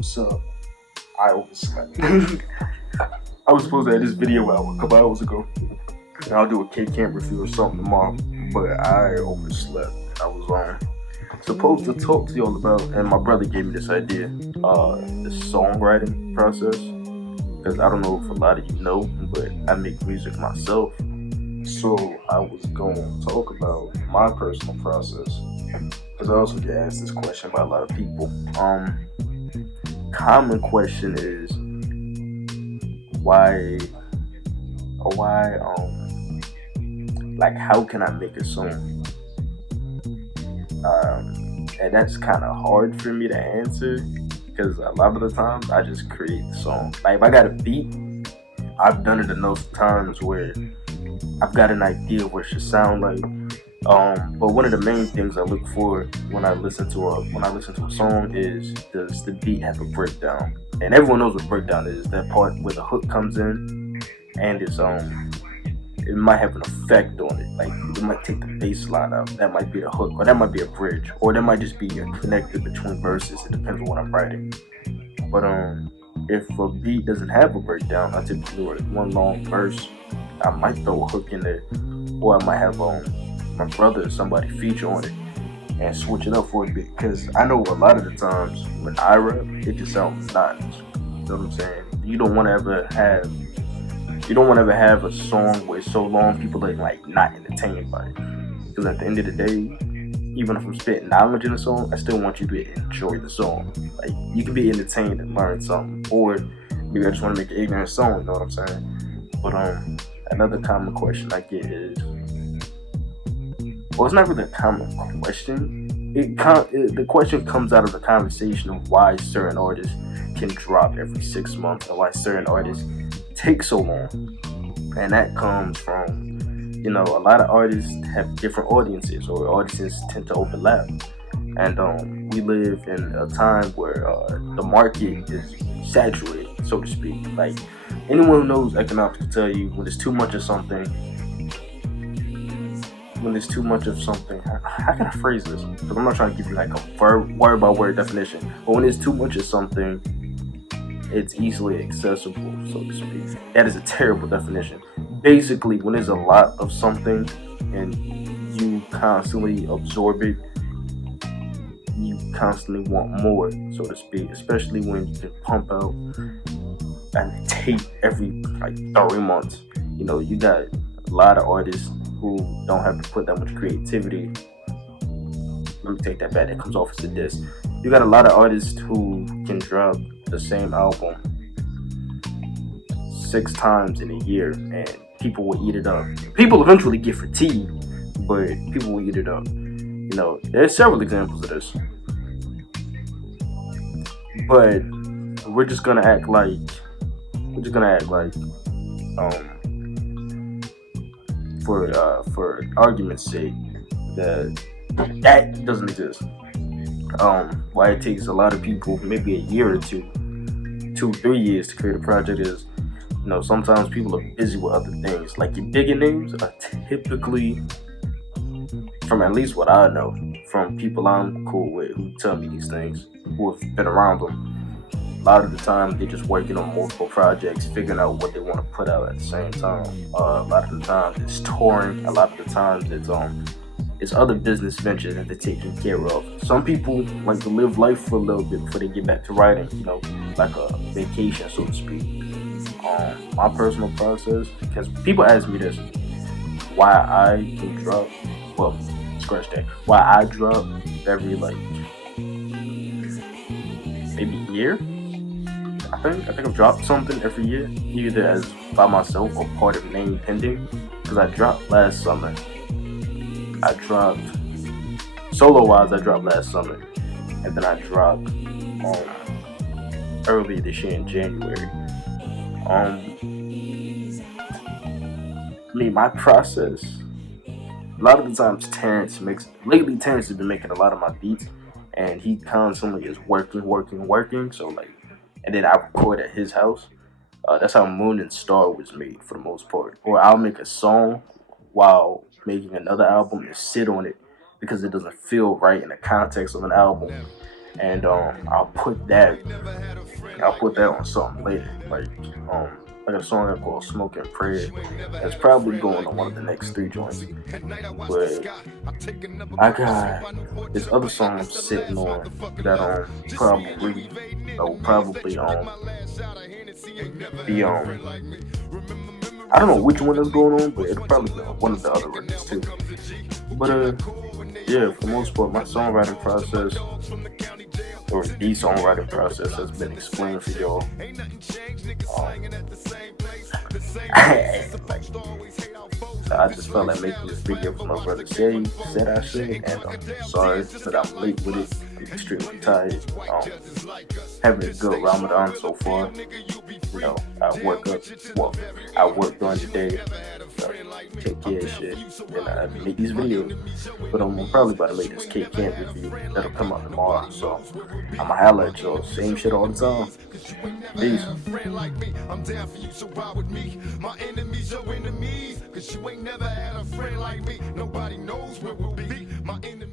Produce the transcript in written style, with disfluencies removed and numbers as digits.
What's up? I overslept. I was supposed to have this video out a couple hours ago. And I'll do a K-Camp review or something tomorrow. But I overslept. I was supposed to talk to y'all about, and my brother gave me this idea, the songwriting process. Because I don't know if a lot of you know, but I make music myself. So I was going to talk about my personal process. Because I also get asked this question by a lot of people. Common question is how can I make a song? And that's kind of hard for me to answer because a lot of the times I just create the song. Like if I got a beat, I've done it enough times where I've got an idea of what it should sound like. But one of the main things I look for when I listen to a song is, does the beat have a breakdown? And everyone knows what breakdown is. That part where the hook comes in and it might have an effect on it. Like it might take the bass line out. That might be the hook, or that might be a bridge, or that might just be a connector between verses. It depends on what I'm writing. But if a beat doesn't have a breakdown, I typically do it one long verse. I might throw a hook in there, or I might have my brother or somebody feature on it and switch it up for a bit. Because I know a lot of the times when I rap, it just sounds monotonous. You know what I'm saying? You don't want to ever have a song where it's so long people are like not entertained by it. Because at the end of the day, even if I'm spitting knowledge in a song, I still want you to enjoy the song. Like you can be entertained and learn something, or maybe I just want to make an ignorant song. You know what I'm saying? But another common question I get is, well, it's not really a common question. The question comes out of the conversation of why certain artists can drop every 6 months and why certain artists take so long. And that comes from, a lot of artists have different audiences, or audiences tend to overlap. And we live in a time where the market is saturated, so to speak. Like anyone who knows economics can tell you when there's too much of something. How can I phrase this? Because I'm not trying to give you like a word by word definition. But when there's too much of something, it's easily accessible, so to speak. That is a terrible definition. Basically, when there's a lot of something and you constantly absorb it, you constantly want more, so to speak. Especially when you can pump out and tape every 30 months. You got a lot of artists who don't have to put that much creativity. Let me take that back. That comes off as a diss. You got a lot of artists who can drop the same album 6 times in a year, and people will eat it up. People eventually get fatigued, but people will eat it up. There's several examples of this. But we're just gonna act like for argument's sake that doesn't exist. Why it takes a lot of people maybe a year or 3 years to create a project is, sometimes people are busy with other things. Like your bigger names are typically, from at least what I know, from people I'm cool with who tell me these things, who have been around them. A lot of the time they're just working on multiple projects, figuring out what they want to put out at the same time. A lot of the times it's touring. A lot of the times it's other business ventures that they're taking care of. Some people like to live life for a little bit before they get back to writing, like a vacation, so to speak. My personal process, because people ask me this, why I can drop, well, scratch that, why I drop every maybe year. I think I've dropped something every year, either as by myself or part of name pending. Because I dropped last summer. Solo-wise, I dropped last summer, and then I dropped early this year in January. My process. A lot of the times, Terrence has been making a lot of my beats, and he constantly is working. So and then I record at his house. That's how Moon and Star was made for the most part. Or I'll make a song while making another album and sit on it because it doesn't feel right in the context of an album. And I'll put that I'll put that on something later. I got a song I call Smoke and Prayer. That's probably going on one of the next 3 joints. But I got this other song I'm sitting on that I will probably be I don't know which one is going on, but it'll probably be on one of the other records too. But yeah, for the most part, my songwriting process or the songwriting process has been explained for y'all. Like, so I just felt like making this video for my brother said I should, and I'm sorry that I'm late with it. I'm extremely tired. Having a good Ramadan so far. You know, I work during the day, take care of shit, and I make these videos. But I'm probably about to make this cake camp review that'll come out tomorrow. So I'ma holla at y'all. Same shit all the time. Peace. I'm down for you, so ride with me. My enemies, your enemies. Cause you ain't never had a friend like me. Nobody knows where we'll be. My enemies.